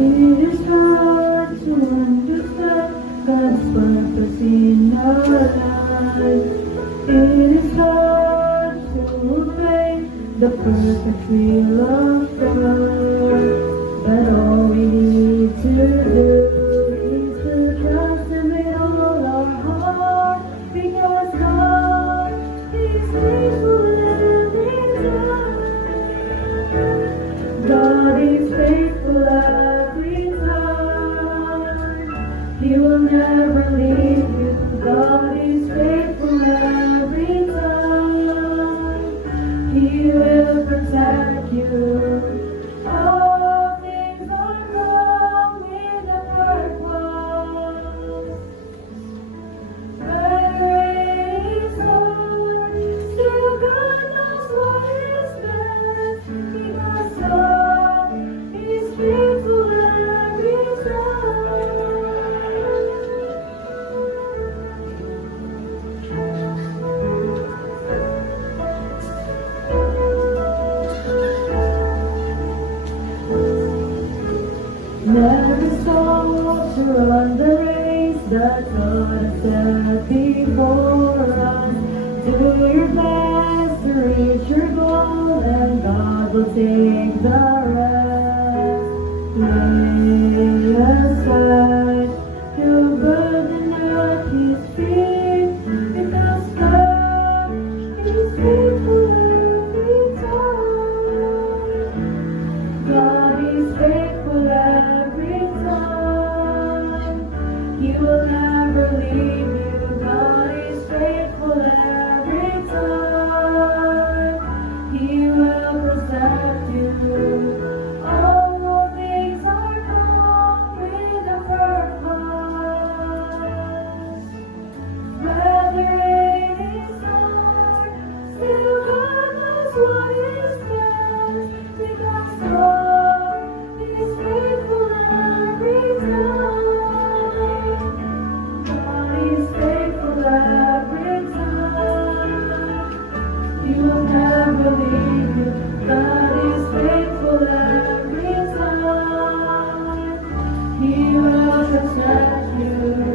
It is hard to understand God's purpose in our lives. It is hard to obey the perfect will of God. But all we need to do is to trust Him with all our heart, because God is faithful every time. God is faithful every time. He will never leave you. God is faithful every time. He will protect you. All things are wrong with a purpose. Whether it is hard, still God knows what is best. Because God is faithful every time. Never stop to run the race that God has set before us. Do your best to reach your goal, and God will take the rest. Lay aside your burden at His feet, because God is faithful every time. God is faithful every time. He will never leave you. God is faithful every time. He will protect you. All things are done with a purpose. Whether it is hard, still God knows what is best. Because God is faithful every time. God is faithful every time. He will never leave you. God is faithful every time. He will protect you.